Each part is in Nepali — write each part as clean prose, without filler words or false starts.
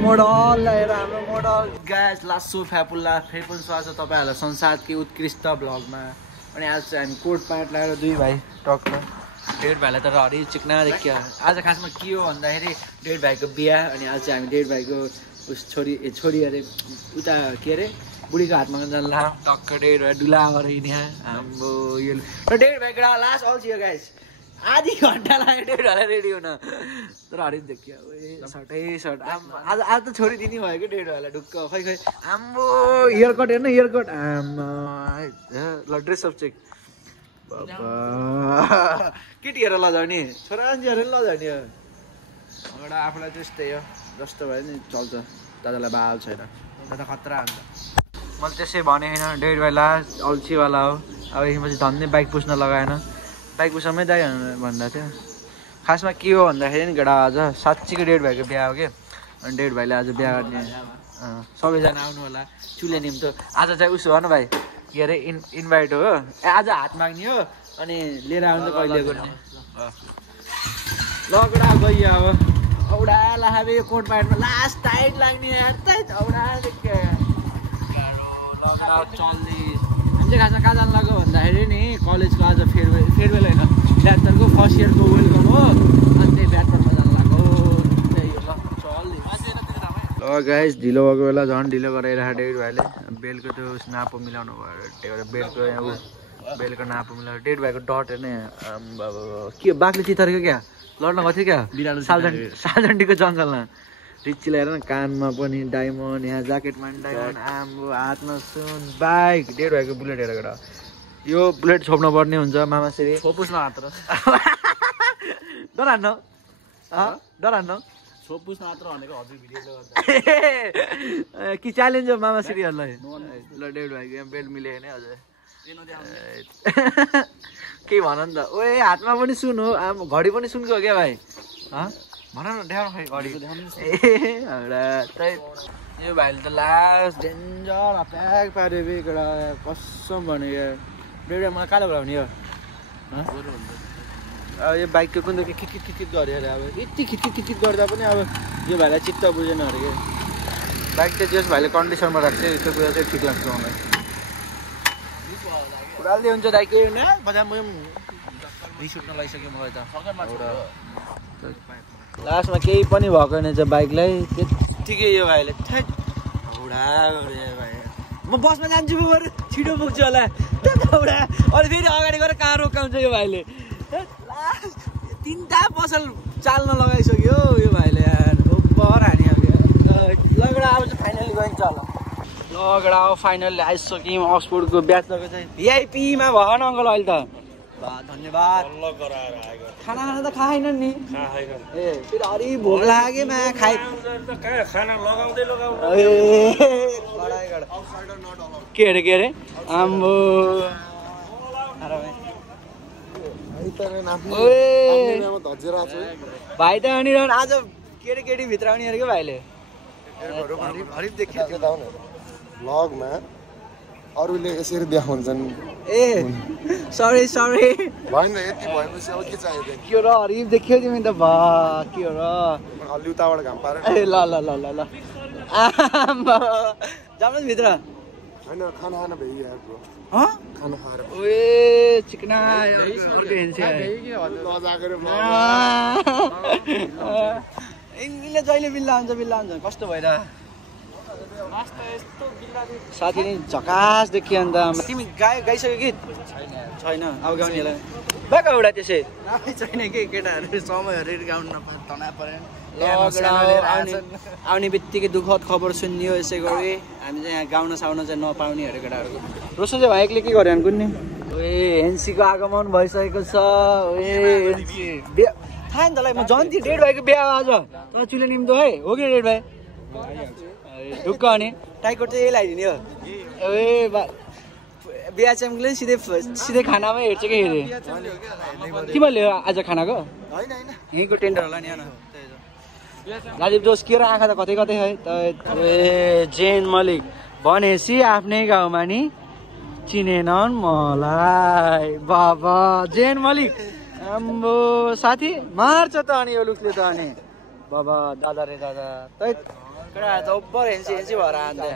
मोडल लिएर हाम्रो मोडल गाइस लासु फ्यापुल्ला फेरि पनि स्वागत छ तपाईहरुलाई संसारकै उत्कृष्ट ब्लगमा। अनि आज चाहिँ हामी कोट प्यान्ट लगाएर दुई भाइ टक्क डेढ भाइलाई त हरि चिक्ना देखियो। आज खासमा के हो भन्दाखेरि डेढ भाइको बिहा। अनि आज चाहिँ हामी डेढ भाइको उस छोरी अरे उता के अरे बुढीको हातमा जान्ला टक्क डेढ भाइ डुला गरेर हिँड्या हाम्रो यो र डेढ भाइको लास्ट अल्छियो गाइस। आधी घन्टा लाग्यो डेढ भाइलाई रेडी हुन तर हरि देखियो सर्ट आज त छोरी दिने भयो कि डेढ भाइलाई ढुक्क खै आम्बो हेयर कट हेर्न हेयर कट आम्मा ल ड्रेस अप चेक केटीहरू लजाउने छोरा मान्छेहरू लजाउने हो एउटा आफूलाई त्यस्तै हो जस्तो भयो नि चल्छ दादालाई बाल छैन दादा खतरा हुन्छ। मैले त्यसै भने होइन डेढ भाइ लास्ट अल्छीवाला हो। अब यसपछि धन्ने बाइक पुस्न लगाएन बाइक पुस्नमै दाइ भन्दा थियो। खासमा के हो भन्दाखेरि नि केटा आज साँच्चीको डेढ भाइको बिहा हो कि। अनि डेढ भाइले आज बिहा गर्ने सबैजना आउनु होला चुले निम्तो। आज चाहिँ उसो हो न भाइ के अरे इन्भाइट हो आज हात माग्ने हो अनि लिएर आउनु त कहिले गर्ने लगडा गइयो अब औडा लाहाबे यो कोट प्यान्टमा लास्ट टाइट लाग्ने यार टाइट औडा देखियो लगडा चल्दै। हामी चाहिँ खासमा कहाँ जानु लाग्यो भन्दाखेरि नि कलेजको आज फेयरवेल होइन ब्याचलरको फर्स्ट इयरको वेलकम हो। अनि त्यही ब्याचलरमा जानु लाग्यो त्यही हो ल चल्दै। ल गाइस ढिलो भएको बेला झन् ढिलो गराइरहेको डेढ भाइले बेलको त्यो नापो मिलाउनु भयो त्यही भएर बेलको यहाँ बेलको नापो मिलाएर डेढ भाइको डट हेर्ने के बाघले चितरेको क्या लड्न गएको थियो क्या सालझन्डीको जङ्गलमा रिचिला हेर न कानमा पनि डायमन्ड यहाँ ज्याकेटमा पनि डायमन्ड आम्बो हातमा सुन बाइक डेढ भाइको बुलेट हेरेर केटा यो बुलेट छोप्नु पर्ने हुन्छ मामाश्री छोपुस् न हात र डरान्न छोपुस् न हात र भनेको हजुर भिडियोले गर्दा कि च्यालेन्ज हो मामाश्रीहरूलाई ल डेढ भाइको यहाँ बेल्ट मिल्यो भने हजुर केही भन नि त ओए हातमा पनि सुन हो घडी पनि सुनको हो क्या भाइ भन न देखाउन खै घडी एउटा त्यही यो भाइले त लास्ट डेन्जर प्याक पाऱ्यो बेकडा कसम भने डेढ मलाई कालो भराउने हो अब यो बाइकको कुन त खिटखिट गऱ्यो अरे अब यति खिटखिट गर्दा पनि अब यो भाइलाई चित्त बुझेन अरे क्या बाइक चाहिँ जस भाइले कन्डिसनमा राख्छ त्यो कुरा चाहिँ ठिक लाग्छ मलाई उडाल्दै हुन्छ दाइ केही हुने बजार म रिस उठ्न लगाइसक्यो मलाई त लास्टमा केही पनि भएको रहेछ बाइकलाई त्यत्तिकै यो भाइले उडा गऱ्यो भाइ म बसमा जान्छु बरु छिटो पुग्छु होला उडा अनि फेरि अगाडि गएर कहाँ रोकाउँछ यो भाइले लास्ट तिनवटा पसल चाल्न लगाइसक्यो यो भाइले ओभर हानिहाल्यो लगडा अब चाहिँ फाइनली गइन्छ होला लगडा अब फाइनली आइसक्यौँ अक्सफोर्डको ब्याचलरको चाहिँ भिआइपीमा भएन अङ्कल अहिले त धन्यवाद खाना त खाएन नि ए फेरि हरि भोक लागेमा खाइ के अरे आम्बो भाइ त अनि आज केटी भित्र आउने अरे क्या भाइले भ्लगमा अरूले यसरी देखाउँछन् ए सरी भएन यति भएपछि अब के चाहियो के र हरिफ देखियो तिमी त भा के र अलि उताबाट घाम पार ए ल जानुहोस् भित्र होइन खाना भइयो ब्रो खाना खाएर ओए चिकना यिनले जहिले बिल्ला हुन्छ कस्तो भइरह साथी नि झकास देखियो अन्त तिमी गाइसक्यो कि छैन अब गाउनेलाई बाका एउटा त्यसै छैन कि केटाहरू समयहरू गाउनु तना परेन आउने बित्तिकै दुःखद खबर सुनियो यसै गरी हामी चाहिँ यहाँ गाउन साउन चाहिँ नपाउनेहरू केटाहरूको रोशन चाहिँ भाइले के गर्यो भने कुन्ने ओए एनसीको आगमन भइसकेको छ ओए थाहा नि तँलाई म जन्ती डेढ भाइको बिहा आज त चुले निम्तो है हो कि डेढ भाइ ढुक्क अनि टाइकोट चाहिँ यही लगाइदिने हो ए बिहा च्याम्पले सिधै खानामै हेर्छ कि हेरे के भयो आज खानाको यहीँको टेन्डर होला नि राजीव जोस के र आँखा त कतै है त ए जेन मलिक भनेपछि आफ्नै गाउँमा नि चिनेनन् मलाई बाबा जेन मलिक आम्बो साथी मार्छ त अनि यो लुकले त अनि बाबा दादा रे दादा केटा त ओभर हेन्सी भएर आउँदै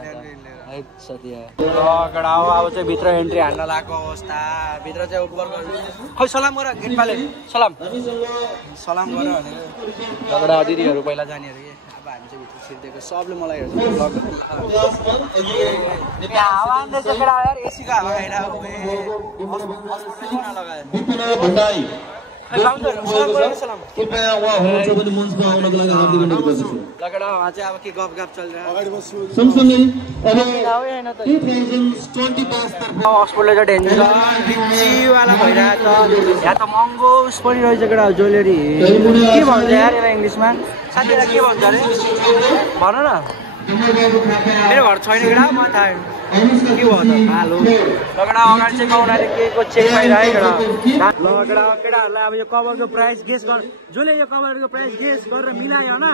केटा हो अब चाहिँ भित्र एन्ट्री हान्न लागेको अवस्था भित्र चाहिँ ओभर खै सलाम गर गेटपाले सलाम गर केटा दिदीहरू पहिला जाने अरे अब हामी चाहिँ भित्र छिर्दिएको सबले मलाई हेर्छ हावा आउँदैछ केटा यार एसीको हावा खाइरहेको लगायो कृपया उहाँहरू पनि मञ्चमा आउनको लागि हार्दिक अनुरोध गर्दछु। लगडा चाहिँ अब के गफ चलिरहेको सँगसँगै अब 2025 हस्पिटल चाहिँ डेन्जर रिचीवाला भइरहेको छ यहाँ त महँगो उस परिरहेछ केटा ज्वेलरी के भन्छ यार यसलाई इङ्ग्लिसमा साथीलाई के भन्छ अरे भन न मेरो घर छैन केटा म थाहा के भयो त हालो लगडा अगाडि चाहिँ कौनाले के को चेक पाइरहेको केटा लगडा केटाहरूलाई अब यो कभरको प्राइस गेस गर्नु जसले यो कभरको प्राइस गेस गरेर मिलायो होइन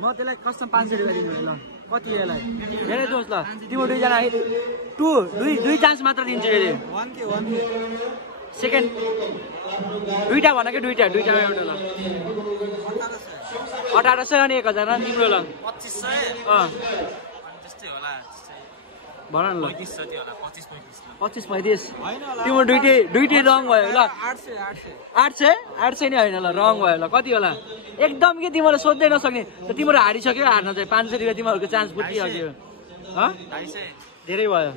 म त्यसलाई कस्टम 500 रुपियाँ दिन्छु ल कति यसलाई धेरै दोष ल तिम्रो दुईजना दुई चान्स मात्र दिन्छु यसले सेकेन्ड दुईटा भनेको दुईटामा एउटा ल 1800 अनि 1000 तिम्रो ल 2500 भन ल 25-35 तिम्रो दुइटै रङ भयो ल 800 नै होइन ल रङ भयो ल कति होला एकदम के तिमीले सोध्दै नसक्ने तिम्रो हारिसक्यो हार्न चाहिँ 500 रुपियाँ तिमीहरूको चान्स फुटिसक्यो धेरै भयो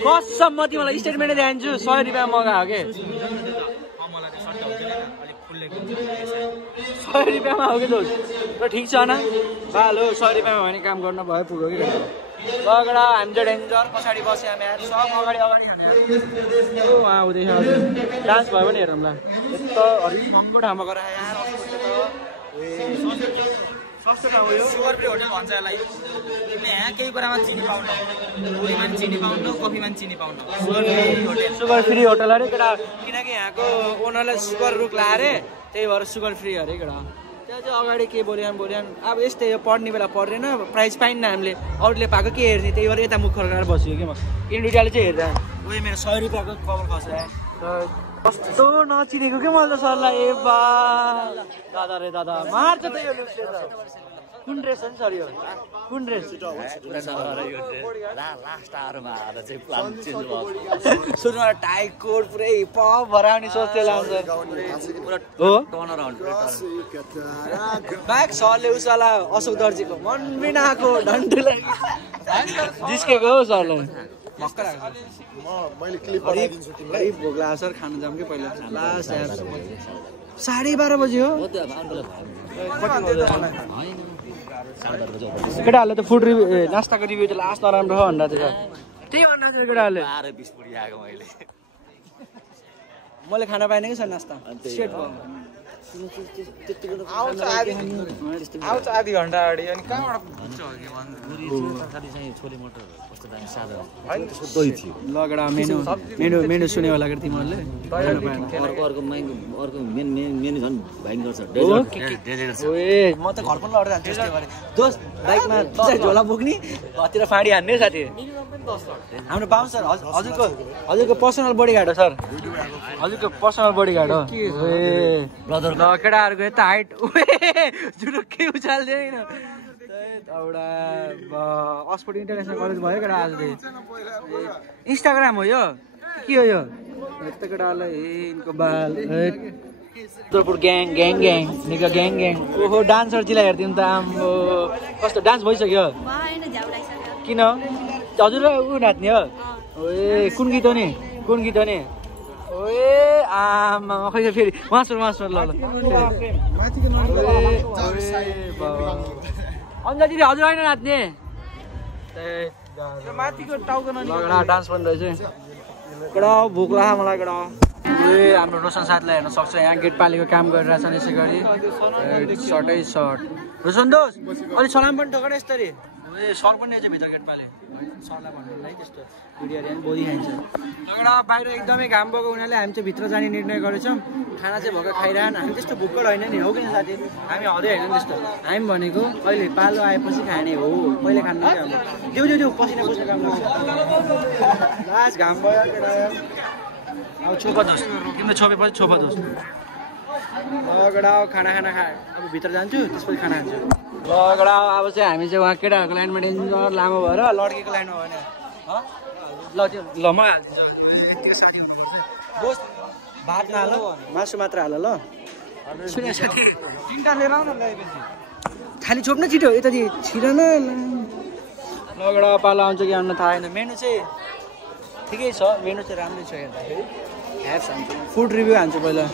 कसम म तिमीलाई स्टेटमेन्टै दिन्छु 100 रुपियाँ मगायो के 100 रुपियाँमा हो कि दोष र ठिक छ न हेलो 100 रुपियाँमा भने काम गर्न भयो पुग्यो कि लगडा हामी चाहिँ डेन्जर पछाडि बस्यो हामी यहाँ सब अगाडि खाने उहाँ हुँदैछ डान्स भयो भने हेरौँला यस्तो अलिक महँगो ठाउँमा गएर यहाँ सस्तो ठाउँ हो यो सुगर फ्री होटल भन्छ यसलाई तिमीले यहाँ केही कुरामा चिनी पाउनु पुरीमा पनि चिनी पाउनु कफीमा पनि चिनी पाउनु सुगर फ्री होटल अरे केटा किनकि यहाँको ओनरलाई सुगर रुख लायो अरे त्यही भएर सुगर फ्री अरे केटा त्यहाँ चाहिँ अगाडि के बोल्यो अब यस्तै यो पढ्ने बेला पढ्दैन प्राइज पाइन्न हामीले अरूले पाएको के हेर्ने त्यही भएर यता मुख फर्काएर बस्यो कि म किन दुइटाले चाहिँ हेर्दा उयो मेरो 100 रुपियाँको कभर खस्छ कस्तो नचिनेको के मैले त सरलाई ए बा दादा रे दादा मार्छ त यो लुसले त कुन ड्रेस हो सर यो कुन ड्रेस लास्ट आरमा आएर चाहिँ प्लान चेन्ज भयो सुरुमा टाई कोट पुरै पप भराउने सोच्थे लान्छ हो टर्न अराउन्ड ब्याक सरले उसला अशोक दर्जीको मन बिनाको डन्डु लागि जिस्केको हो सरलाई मैले क्लिप बनाइदिन्छु तिमीलाई भोक लाग्यो सर खानु जाऊँ कि पहिला लास्ट यार 12:30 बजी हो केटाहरूले त फुड रिभ्यू नास्ताको रिभ्यू त लास्ट नराम्रो हो भन्दा थियो त्यही भन्दा थियो केटाहरूले 12-20 पुडी आएको मैले खाना पाएन कि सर नास्ता सेट भयो आउँछ आधी घन्टा अगाडि अनि कहाँबाट लगडा मेनु सुन्यो होला कि तिमीहरूले म त घर पनि लडेर जान्छु त्यस्तै गरे दोस्त बाइकमा झोला बोक्ने घरतिर फाँडी हान्ने साथी हाम्रो बाउन्सर हजुरको पर्सनल बडीगार्ड हो सर हजुरको पर्सनल बडीगार्ड हो ए ब्रदर ल केटाहरूको यता हाइट जुरुक्कै उचाल्दैन एउटा अस्पट इन्टरनेसनल कलेज भयो केटा आजले इन्स्टाग्राम हो यो के हो यो यस्तो केटाहरूलाई यिनको बाल ग्याङ निका ग्याङ ओहो डान्सरजीलाई हेरिदिउँ त आम्बो कस्तो डान्स भइसक्यो किन हजुर ऊ नाच्ने हो ए कुन गीत हो नि ओए आमा खै फेरि मासुर ल अन्जा दिदी हजुर होइन नाच्ने माथिको टाउको लगडा डान्स पनि रहेछ कडा भोक लाग्यो मलाई कडा ए हाम्रो रोशन साथीलाई हेर्न सक्छ यहाँ गेट पालेको काम गरिरहेछ यसै गरी सर्ट रोशन दोष अलिक सलाम पनि ठोकर यस्तरी ए सर पनि रहेछ भित्र गेट पाले सरलाई भन्नुलाई त्यस्तो भिडियोहरू पनि बोली खाइन्छ लगडा बाहिर एकदमै घाम भएको उनीहरूले हामी चाहिँ भित्र जाने निर्णय गरेछौँ खाना चाहिँ भएका खाइरहन हामी त्यस्तो भुक्कड होइन नि हो कि साथी हामी हँदै होइन त्यस्तो हामी भनेको अहिले पालो आएपछि खाने हो पहिले खानु देऊ पसिना पस्ने काम गर्छ लास्ट घाम भयो अब छोपा दोस् तिमीले छोपेपछि छोपा दोस् लगडा खाना खाए अब भित्र जान्छु त्यसपछि खाना खान्छु लगडा अब चाहिँ हामी चाहिँ उहाँ केटाहरूको लाइनमा डेन्जर लामो भएर लड्केको लाइनमा हो भने ल त्यो ल म दोस्त भात नहाल मासु मात्र हाल ल तिनवटा लिएर आउन ल्याएपछि खाली छोप्न छिटो यता छिटो न लगडा पालो आउँछ कि आउन थाहा छैन मेनु चाहिँ ठिकै छ मेनु चाहिँ राम्रै छ हेर्दाखेरि ह्याप्स हान्छु फुड रिभ्यू हान्छु पहिला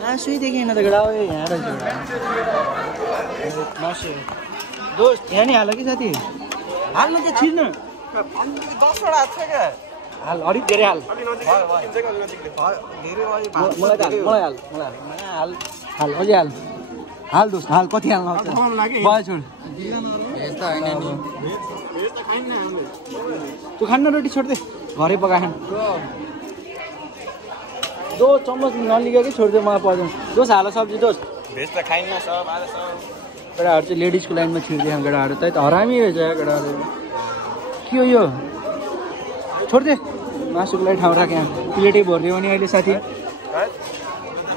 मासु देखेन त गडा यहाँ रहेछ मासु दोस्त यहाँ नि हाल कि साथी हाल्नु चाहिँ छिर्नु 10वटा छ क्या हाल अलिक धेरै हाल मलाई हाल अझै हाल दोस्त हाल कति हाल्नु आउँछ भयो छोड तँ खान्न रोटी छोड्दे घरै पकाए खान दो चम्मच नलिगयो कि छोडिदियो मलाई पर्दैन दोस् हाल सब्जी दोस् भेज त खाइन्न सब केटाहरू चाहिँ लेडिजको लाइनमा छिर्दियो केटाहरू त हरामी रहेछ केटाहरू के हो यो छोडिदे मासुको लागि ठाउँ राख यहाँ प्लेटै भरिदियो भने अहिले साथी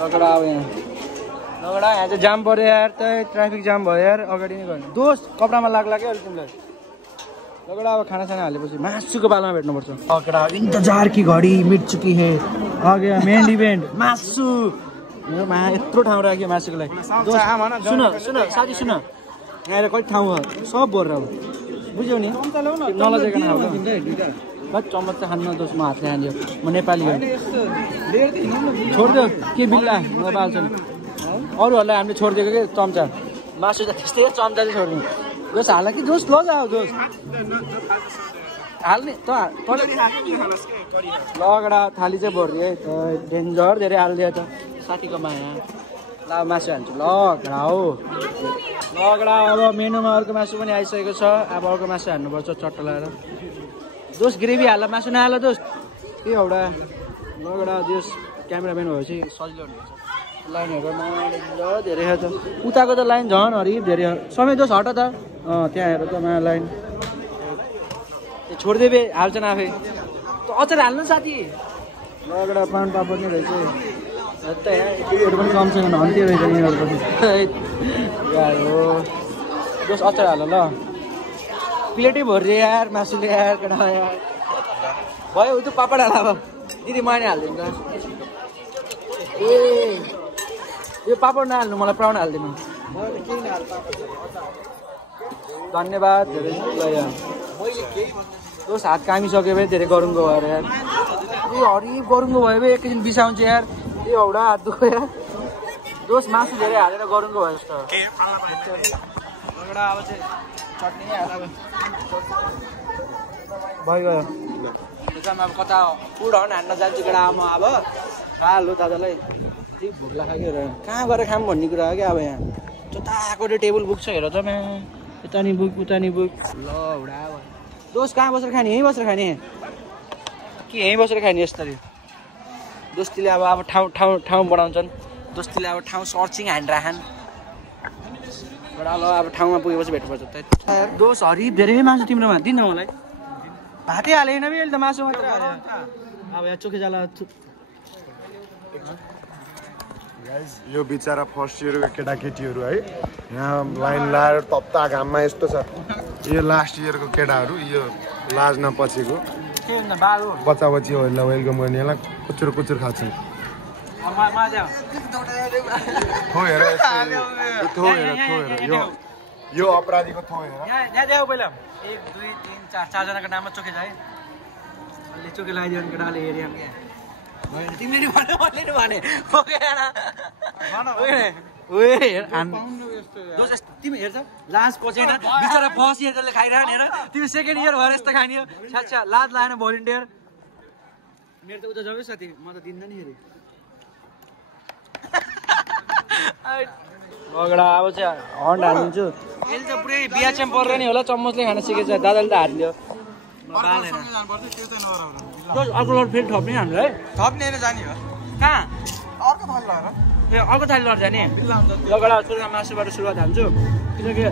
लगडा अब यहाँ लगडा यहाँ चाहिँ जाम पऱ्यो यार त ट्राफिक जाम भयो यार अगाडि नै गर्नु दोस्त कपडामा लाग्ला क्या अहिले तिमीलाई लगडा अब खानासाना हालेपछि मासुको पालामा भेट्नुपर्छ केटा इन्तजार कि घडी मिट चुकी है आ गया मेन इभेन्ट मासु यत्रो ठाउँ राख्यो मासुको लागि सुन साथी सुन यहाँ कति ठाउँ हो सब बोरेर अब बुझ्यौ नि नलजाइकन खाऊ बस चम्मच चाहिँ खान्न दोस् म हातले हान्यो म नेपाली हो छोडिदियो के बिल्ला नेपाल छ अरूहरूलाई हामीले छोडिदिएको कि चम्चा मासु त त्यस्तै चम्चा चाहिँ छोडिदिनु दोस् हाल कि दोस् लजाऊ दोस् हाल्ने त लगडा थाली चाहिँ भरियो है त डेन्जर धेरै हालिदियो त साथीको माया ल मासु हान्छु लगडा हो लगडा अब मेनुमा अर्को मासु पनि आइसकेको छ अब अर्को मासु हान्नुपर्छ चट्टा लगाएर दोस् ग्रेभी हाल मासु नहाल दोस् के एउटा लगडा दोस् क्यामेराम्यान भएपछि सजिलो हुनुहुन्छ लाइनहरूमा धेरै छ उताको त लाइन झन् हरि धेरै समय दोस् हट त त्यहाँ हेर त मा लाइन छोडिदिए हाल्छन् आफै त अचार हाल्नु साथी लगडा पान पापड नै रहेछ टिभीहरू पनि कम छैन हन्ती रहेछ यिनीहरू यार हो दोस् अचार हाल ल प्लेटै भरियो यार मासुले यार केटा यार भयो त्यो पापड हाल अब दिदी मैले हालिदिनु त ए यो पापड नहाल्नु मलाई प्राउन हालिदिनु धन्यवाद धेरै दोस् हात कामिसक्यो भने धेरै गरुङको भएर यार ए हरिब गरुङको भयो भने एकैछिन बिसाउँछ यार ए हौडा हात दुख्यो यार दोस् मासु धेरै हालेर गरुङको भयो जस्तो लगडा अब चाहिँ चट्नी हाल अब भइगयो त्यसमा अब कता फुड हन हान्न जान्छु केटा म अब हालु दादालाई भोक लाग्यो र कहाँ गएर खाम भन्ने कुरा हो क्या अब यहाँ जताको टेबल बुक छ हेर त म्या यता नि बुक उता नि बुक ल हुडा दोस्त कहाँ बसेर खाने यहीँ बसेर खाने कि यहीँ बसेर खाने यस्तरी दोस्तीले अब ठाउँ बढाउँछन् दोस्तीले अब ठाउँ सर्चिङ हानिराखन् ल अब ठाउँमा पुगेपछि भेट्नुपर्छ दोस्त हरिब धेरै मासु तिम्रोमा दिन्न मलाई भातै हालेन बे अहिले त मासु मात्र हाल्यो अब यहाँ चोखे जाला यो बिचारा फर्स्ट इयरको केटाकेटीहरू है यहाँ लाइन लाएर तप्ता घाममा यस्तो छ यो लास्ट इयरको केटाहरू यो लाज नपछेको बच्चा बच्चीहरूलाई वेलकम गर्नेलाई कुचुर कुचुर खान्छन् यो अपराधीको थो हेर यहाँ पहिला 1 2 3 4 जनाको नाममा चोखे जाए अहिले चोखे लगाइदियो भने केटाले हेऱ्यो तिमीले भन्नु मैले भने तिमी हेर्छ लास्ट पसेन बिचरा फर्स्ट इयरले खाइरहने हेर तिमी सेकेन्ड इयर भएर यस्तो खाने हो छ्या लाज लागेन भोलिन्टियर मेरो त उता जाऊ साथी म त दिन्न नि हेरे लगडा अब चाहिँ हन्ड हालिदिन्छु यसले चाहिँ पुरै बिहा चाहिँ पर्दैन नि होला चम्मचले खान सिकेछ दादाले त हालिदियो अर्को लड फेरि थप्ने हामीलाई थप्ने जाने हो कहाँ अर्को थाली लगेर ए अर्को थाली लड जाने लगडा सुरुमा मासुबाट सुरुवात हाल्छु किनकि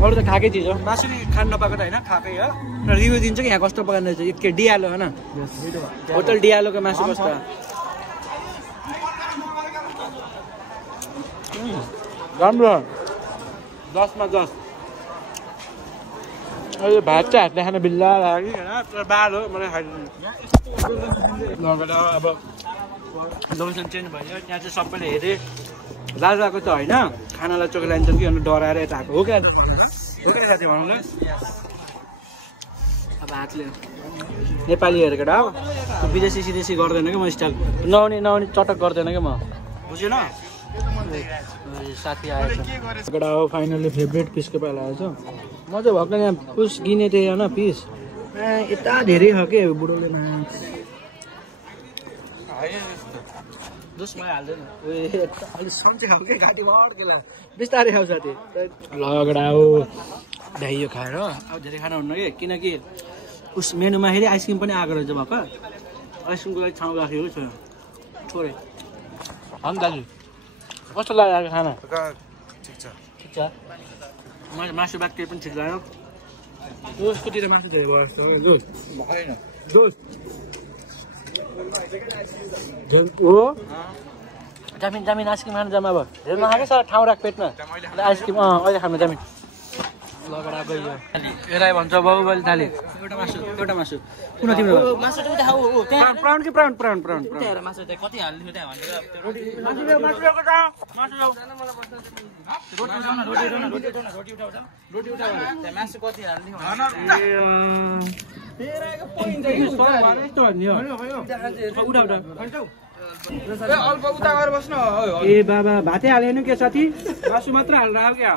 अरू त खाएकै चिज हो मासु खानु नपाएको त होइन खाएकै हो र रिभ्यू दिन्छ कि यहाँ कस्तो पकाउँदै रहेछ एक डियालो होइन होटल डियालोको मासु कस्तो राम्रो 10 मा 10 अहिले भात चाहिँ हातले खान बिल्ला लाग्यो होइन बाल हो मलाई खाइदिनु लगेर अब लोकेसन चेन्ज भयो त्यहाँ चाहिँ सबैले हेरेँ लाजाको त होइन खानालाई चोक लान्छन् कि अन्त डराएर यता आएको हो क्या साथी भनौँ ल अब हातले नेपालीहरूको केटा हो विदेशी सिदेशी गर्दैन क्या म स्टाइल नआउने चटक गर्दैन क्या म बुझेन साथी आएछ केटा हो फाइनल्ली फेभरेट पिसको पाला आएछ म चाहिँ भर्खर यहाँ पुस गिने थिएँ होइन पिस यता धेरै छ के बुढोले दुसमा हाल्दैन अलिक सन्चै खाऊ क्या घाँटी अड्केला बिस्तारै खाऊ साथी लगडा हो भ्याइयो खाएर अब धेरै खाना हुन्न कि किनकि उस मेनुमा फेरि आइसक्रिम पनि आएको रहेछ भर्खर आइसक्रिमको लागि ठाउँ राखेको छ छोडे हो नि दाजु कस्तो लाग्यो खाना ठिक छ ठिक छ मासु बात केही पनि ठिक लाग्यो दोस्कोतिर मासु धेरै भयो हो जामिन जामिन आइसक्रिम खानु जम्मा भयो धेरै नखाएको सर ठाउँ राख पेटमा आइसक्रिम अहिले खानु जामिन लगेर गयो यसलाई भन्छ बाबुबली थाली एउटा मासु कुन तिम्रो मासु प्राउन कि प्राउन प्राउन प्राउन मासु कति हाल्नु त्यहाँ मासु कति हाल्ने ए बाबा भातै हालेन के साथी मासु मात्र हालेर आयो क्या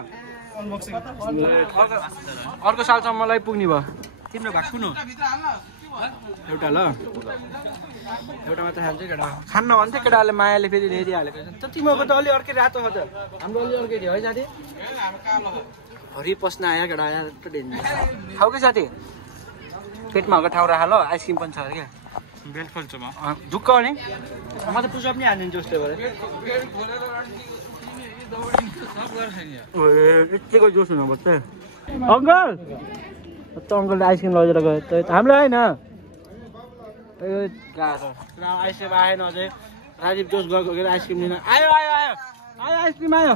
अर्को सालसम्म मलाई पुग्ने भयो तिम्रो भाग कुन हो एउटा ल एउटा मात्र खान्छ केटा खान्न भन्थ्यो केटाले मायाले फेरि ल्याइदिइहालेको त तिमीहरूको त अलि अर्कै रातो छ त हाम्रो अलि अर्कै थियो है साथी हरि पस्न आयो केटा यहाँ खाऊ कि साथी पेटमा हल्का ठाउँ राख ल आइसक्रिम पनि छ अरे क्या बेल्ट खोल्छु म ढुक्क नि म त पुसअप नि हानिदिन्छु उसले भएर यतिको जोस हुनुपर्छ अङ्कल अङ्कलले आइसक्रिम लगेर गयो हामीलाई होइन आइसक्रिम आएन अझै राजीव जोस गएको आइसक्रिम लिन आयो आयो आयो आयो आइसक्रिम आयो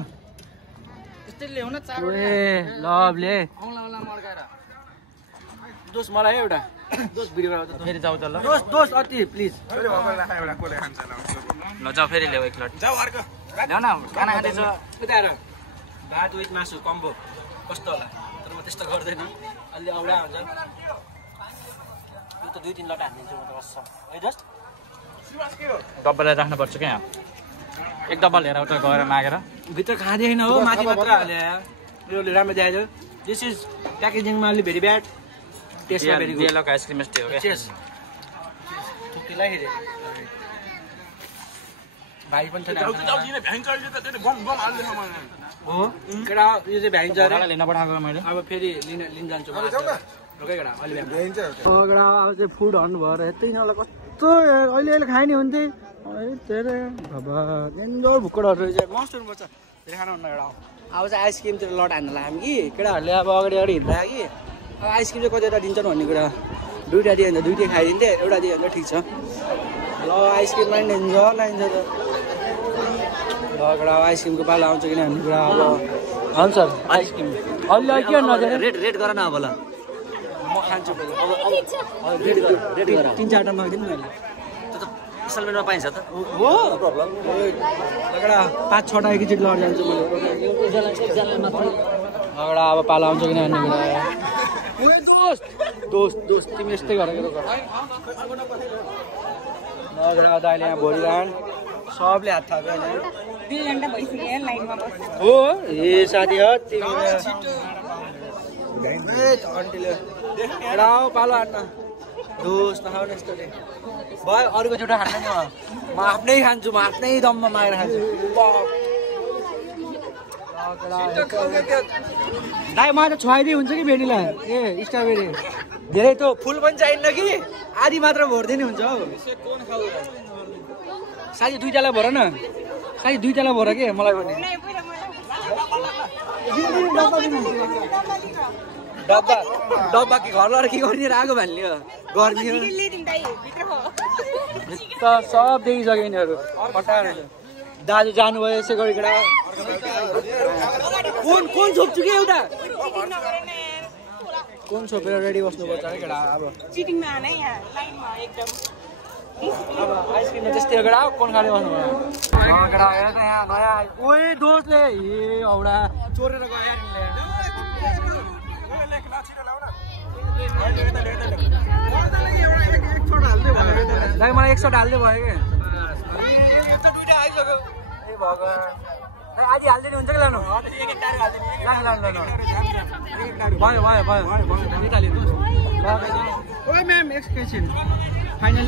ए लभले दोस मलाई एउटा दोस भिडियो फेरि जाऊ त ल दोस अति प्लिज ल जाऊ फेरि ल्याऊ एक लट जाऊ अर्को ल्याउ न खाना खाँदैछ उता भात विथ मासु कम्बो कस्तो होला तर म त्यस्तो गर्दैन अलि औडा हुन्छ यो त 2-3 लट हानिदिन्छु म त बस्छ है जस्ट डब्बालाई राख्नुपर्छ क्या एक डब्बा लिएर उता गएर मागेर भित्र खाँदैन हो माथि मात्र हाले यो राम्रो देखाइदियो दिस इज प्याकेजिङमा अलि भेरी ब्याड टेस्टमा भेरी गुड येलोको आइसक्रिम स्टे हो क्या चेस थुकिलाई हेरे भाइ पनि छ हो केटा यो चाहिँ भ्याइन्छ अरे लिन पठाएको मैले अब फेरि लिन जान्छु रोकै केटा अहिले भ्याइन्छ केटा अब चाहिँ फुड हर्नु भएर यतै नला कस्तो अहिले खाइ नि हुन्थे तेरे बाबा डेन्जर भुक्कडहरू चाहिँ मस्त हुनुपर्छ धेरै खानु हुन्न केटा अब चाहिँ आइसक्रिमतिर लट हान्न लाग्यो कि केटाहरूले अब अगाडि हिँड्दा कि अब आइसक्रिम चाहिँ कतिवटा दिन्छन् भन्ने कुरा दुईवटा दियो भने त दुईटै खाइदिन्थेँ एउटा दियो भने त ठिक छ ल आइसक्रिम पनि लाइन्छ त लगडा आइसक्रिमको पालो आउँछ किन भन्ने कुरा अब हुन्छ सर आइसक्रिम अहिले के नजर रेट गर न अब ल म खान्छु अब रेट गर 3-4टा माग्दिनु मैले त्यो त इन्स्टलमेन्टमा पाइन्छ त हो प्रब्लम लगडा 5-6टा एकैचोटि लड जान्छु मैले लगडा अब पालो आउँछ किन भन्ने कुरा दोस्त तिमी यस्तै गरेको लगडा त अहिले यहाँ भोलि रान सबले हात थाप्यो अहिले 2 घण्टा भइसक्यो लाइनमा बस्नु हो ए साथी हो तिमी आन्टीले एउटा पालो हान्न दोस्त नखाउनु यस्तो भयो अरूको जुटा खान्न नि म आफ्नै खान्छु म आफ्नै दममा मागेर खान्छु दाइ मलाई त छुवाइदिए हुन्छ कि भेनीलाई ए स्ट्रबेरी धेरै त फुल पनि चाहिन्न कि आधी मात्र भर्दिने हुन्छ हौ साथी 2टालाई भर न साथी 2टालाई भर के मलाई पनि डब्बा कि घर लगेर के गर्ने आगो भन्ने हो गर्मी हो त सब देखिसक्यो यिनीहरू हटाएर दाजु जानुभयो यसै गरी केटा कोन छोप्छु कि एउटा कोन छोपेर रेडी बस्नुपर्छ है केटा अब चिटिङमा आने यहाँ लाइनमा एकदम अब आइसक्रिममा त्यस्तै केटा कोन खाने बस्नु पर्यो केटा यहाँ त यहाँ नयाँ ओए दोस्तले ए औडा चोरेर गयो यार दाइ मलाई 100 हाल्दै भयो के दुईटा आइसक्यो ए भगवान आधी हाल्दिने हुन्छ कि लानु भयो निकालिनु ओए म्याम एकछिन फाइनली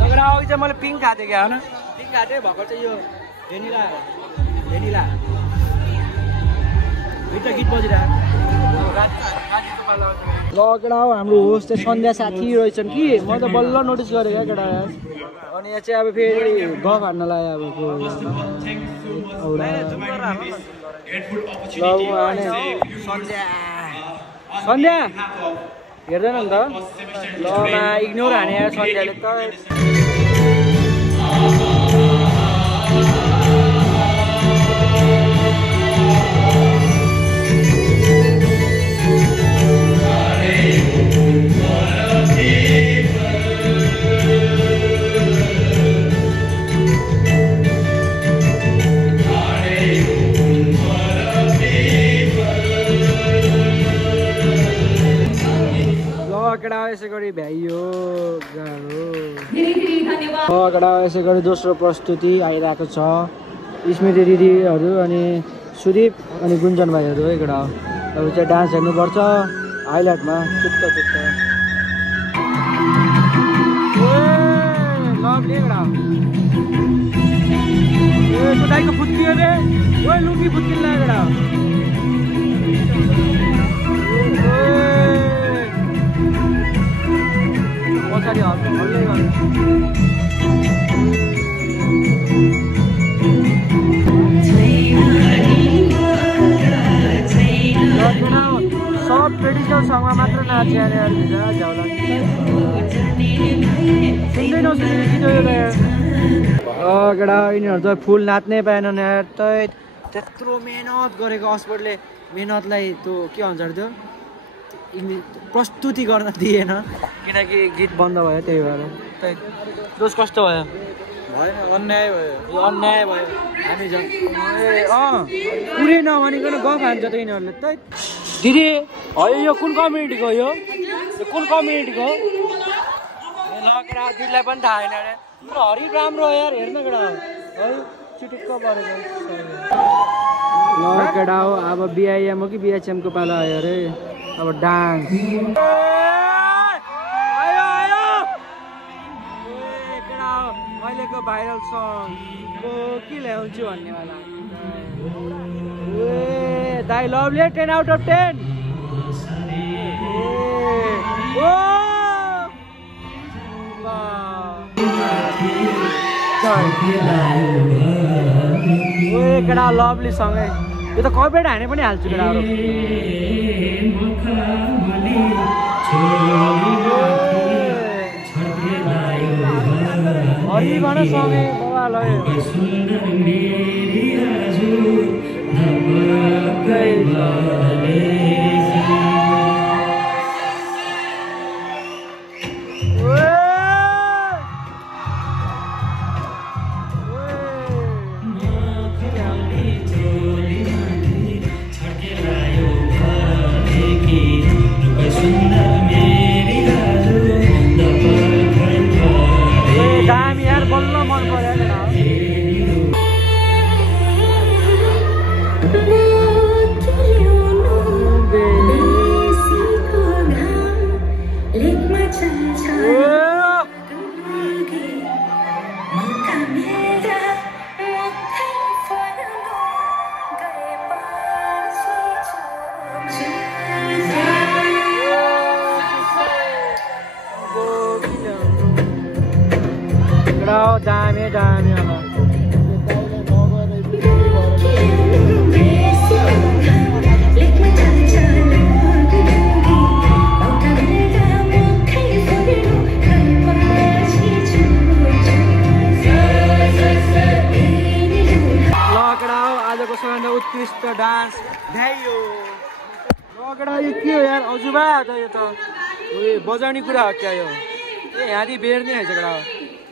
लगेर अघि चाहिँ मैले पिङ्क खाएको थिएँ क्या होइन पिङ्क खाएको थिएँ भर्खर चाहिँ यो भेनिला भित्र गीत बजिरहेको ल केटा हो हाम्रो होस्ट चाहिँ सन्ध्या साथी रहेछन् कि म त बल्ल नोटिस गरेँ क्या केटा अनि यहाँ चाहिँ अब फेरि गफ हान्न लाग्यो अब सन्ध्या हेर्दैन नि त ल इग्नोर हाने सन्ध्याले त केटा यसै गरी भ्याइयो गाह्रो केटा यसै गरी दोस्रो प्रस्तुति आइरहेको छ स्मृति दिदीहरू अनि सुदीप अनि गुन्जन भाइहरू है केटा अब चाहिँ डान्स हेर्नुपर्छ हाइलाइटमा चुट्ट लभली केटा ए दाइको फुत्कियो रे ओ लुकी फुत्किन लाग्यो केटा पछाडि हल्लै गर्नु सब ट्रेडिसनल सङमा मात्र नाच्यो अरे झ्याउला सुन्दै नसुने केटा यिनीहरू त फुल नाच्नै पाएनन् यार त्यत्रो मेहनत गरेको अस्पटले मेहनतलाई त्यो के भन्छ अरे त्यो प्रस्तुति गर्न दिएन किनकि गीत बन्द भयो त्यही भएर दोष कस्तो भयो अन्याय भयो हामी पुरै नभनिकन गफ हान्छ त यिनीहरूले त दिदी यो कुन कम्युनिटीको यो कुन कम्युनिटीको लगेर दिदीलाई पनि थाहा छैन अरे तर हरिक राम्रो हो यार हेर्न केटा है चिटिक्क परेको ल केटा हो अब बिआइएम हो कि बिएचएमको पालो आयो अरे अब डान्स अहिलेको भाइरल सङ के ल्याउँछु भन्नेवाला दाइ लभली 10 out of 10 केटा लभली सँगै यो त कपरेट हाने पनि हाल्छु केटा हरिभन सँगै बाबालाई दामी यार बल्ल मन पर्यो दामी दामी होला आजको सबैभन्दा उत्कृष्ट डान्स ध्यायो लगडा यो के हो यार अजुबा त यो त बजाउने कुरा हो क्या यो यहाँदेखि बेर्ने है झगडा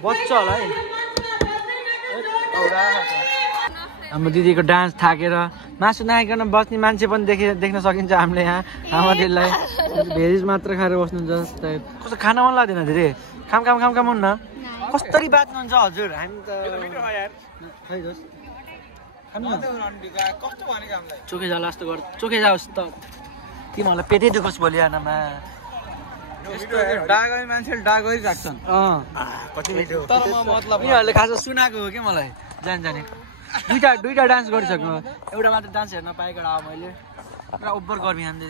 बच्चा होला है हाम्रो दिदीको डान्स थाकेर मासु नआइकन बस्ने मान्छे पनि देख्न सकिन्छ हामीले यहाँ हाम्रो दिदीलाई भेज मात्र खाएर बस्नुहुन्छ जस्तै कस्तो खाना मन लाग्दैन धेरै खाम हुन्न कसरी बाँच्नुहुन्छ हजुर हामी त चोखे जाला जस्तो गर चोखे जाओस् त तिमीहरूलाई पेटै दुखोस् भोलि आनामा डागै मान्छेले डागै राख्छन् यिनीहरूले खास सुनाएको हो क्या मलाई जाने दुईटा डान्स गरिसक्नु एउटा मात्र डान्स हेर्न पाएको अब मैले पुरा ओभर गर्मी हामी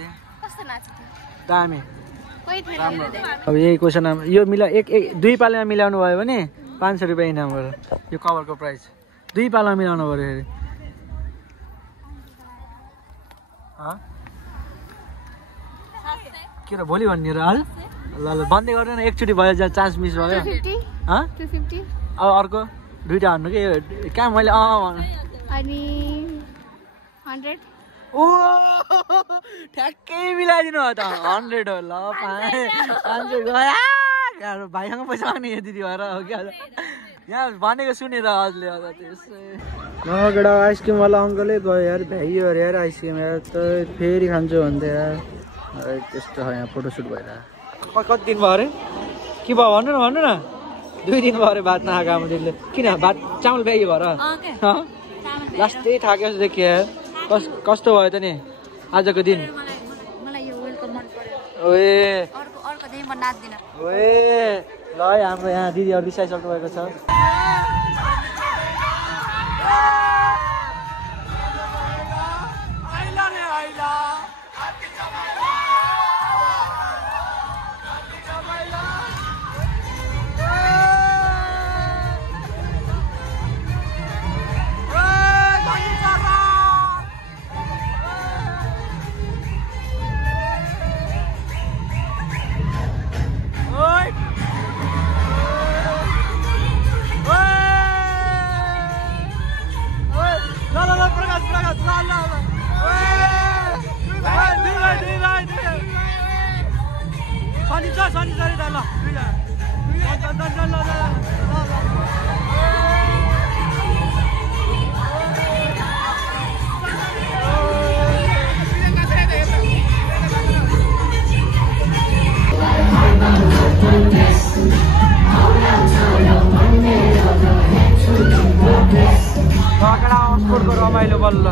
दामी अब यही क्वेसन यो दुई पालामा मिलाउनु भयो भने 500 रुपियाँ इनाम गरेर यो कभरको प्राइस दुई पालामा मिलाउनु पऱ्यो फेरि के र भोलि भन्ने र हाल ल बन्दै गर्दैन एकचोटि भयो चान्स मिस भयो अब अर्को दुईटा हान्नु कि कहाँ मैले ओ ठ्याक्कै मिलाइदिनु हो त 100 हो ल 500 गयो भाइसँग पैसा माग्ने दिदी भएर हो क्या यहाँ भनेको सुनेर हजुरले लगडा आइसक्रिम वाला अङ्कलै गयो यार भ्याइयो अरे यार आइसक्रिम यार त फेरि खान्छु भन्थ्यो यार त्यस्तो छ यहाँ फोटोसुट भएर कति दिन भयो अरे के भयो भन्नु न 2 दिन भयो अरे भात नखाएको आमा दिदीले किन भात चामल भ्याइयो भएर लास्टै थाक्यो जस्तो देखियो यार कस्तो भयो त नि आजको दिन ल हाम्रो यहाँ दिदीहरू रिसाइसक्नु भएको छ रमाइलो बल्ल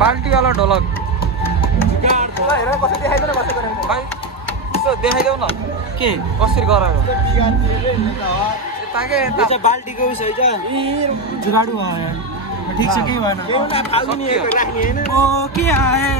बाल्टी वाला ढोलक देखाइदेऊ न के कसरी गरायो बाल्टीको उस है जुगाडु भयो ठिक छ केही भएन के आए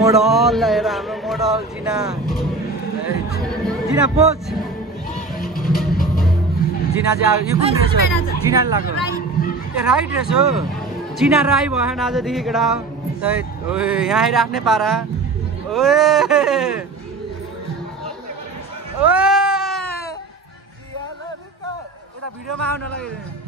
मोडल लिएर हाम्रो मोडल जिना पोच जिना चाहिँ यो कुन ड्रेस हो जिनाले लगाएको ए राइट ड्रेस हो चिना राई भएन आजदेखि केटा यहाँ आइराख्ने पारा एउटा भिडियोमा आउन लागि